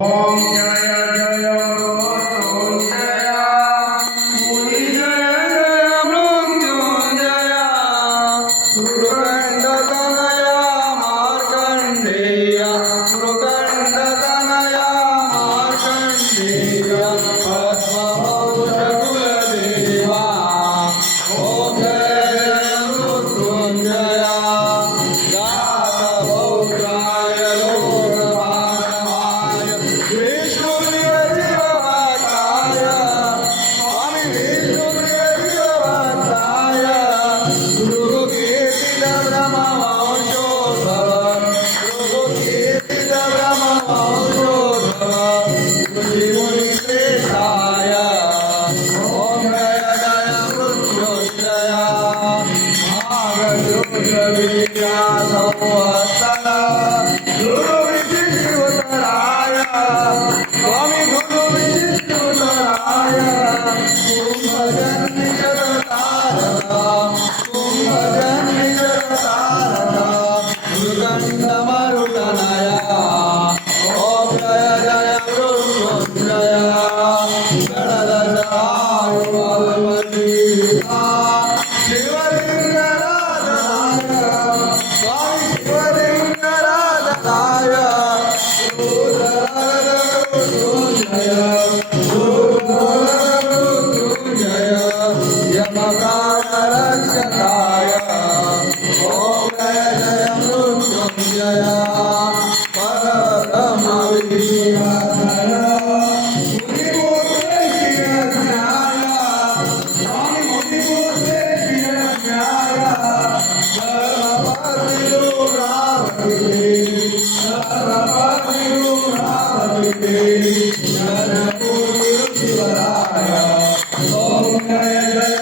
Oh yeah. Lord.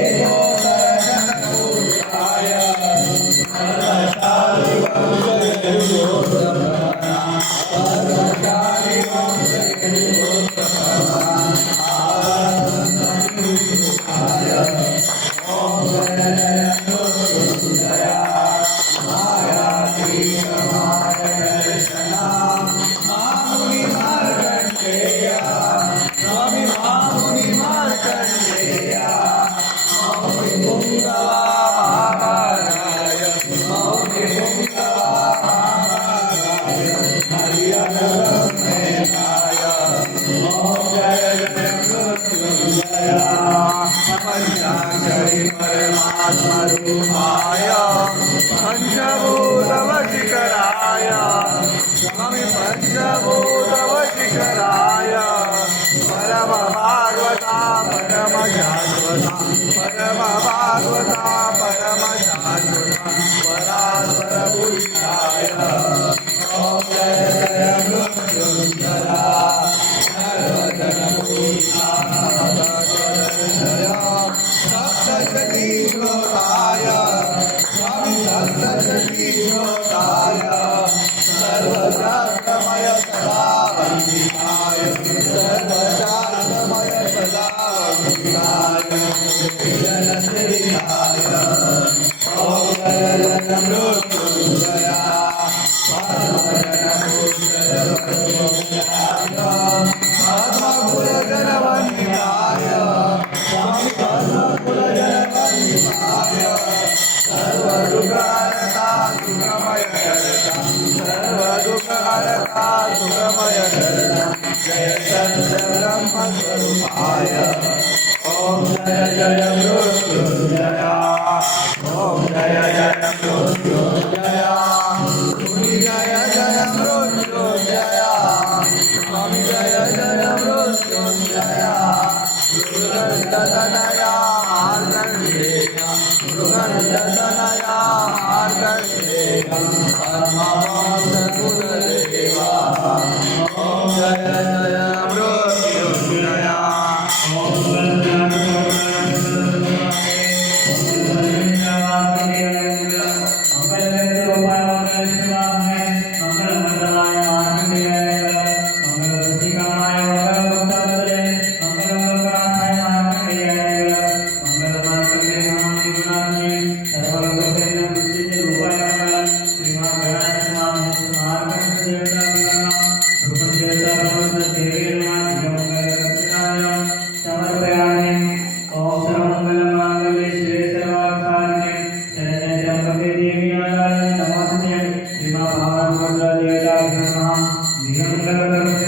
Yeah. परम भागवता परम पञ्चभूतवशिखराय परमभागवता परमशाश्वता परमभागवता परमश Yeah. रूपाय ॐ जय जय मृत्युञ्जया ॐ जय जय All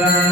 Bye.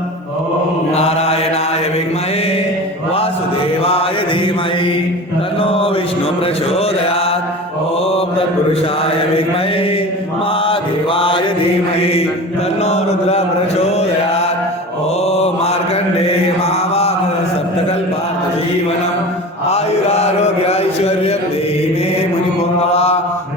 पुरुषाय विद्महे महादेवाय धीमहि तन्नो रुद्र प्रचोदयात् ॐ मार्कण्डे महावाग सप्तकल्पात् जीवनम् आयुरारोग्य ऐश्वर्यं देमे मुनिपुङ्गवा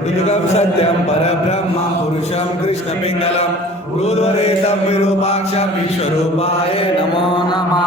ऋतुकं सत्यं परब्रह्म पुरुषं कृष्णपिङ्गलम् गुरुवरेतं विरूपाक्षम् विश्वरूपाय नमो नमः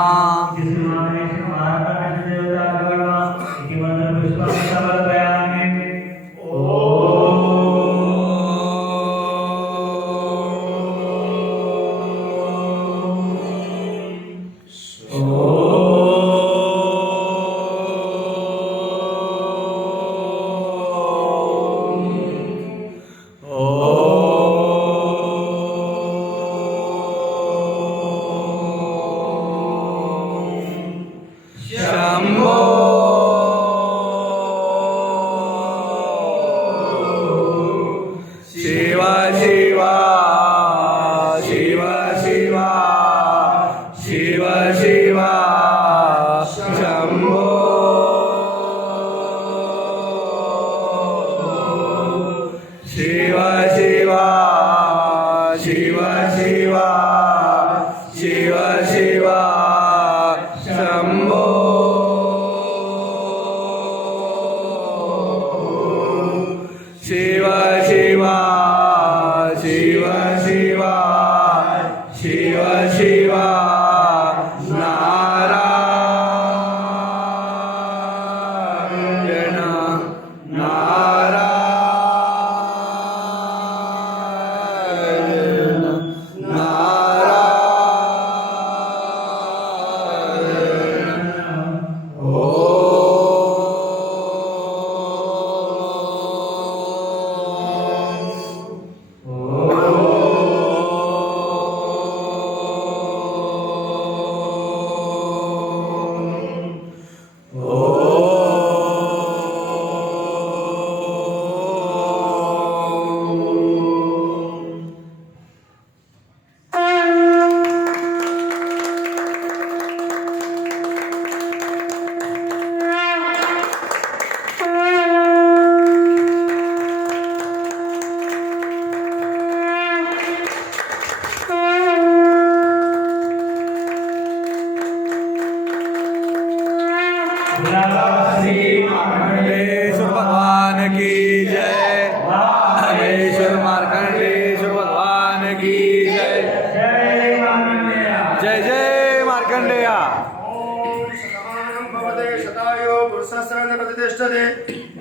सहस्रेण प्रतिष्ठते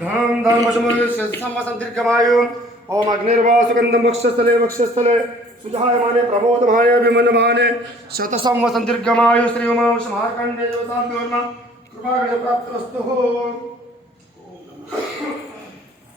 धाम धाम पशुमसं दीर्घमायु ओम अग्निर्वासुगंधम वक्षस्थले वक्षस्थले सुधायमाने प्रमोदमाय अभिमनमाने शतसंवसं दीर्घमायु श्री उमां समार्कण्डे ज्योतां कृपागणप्राप्तरस्तुः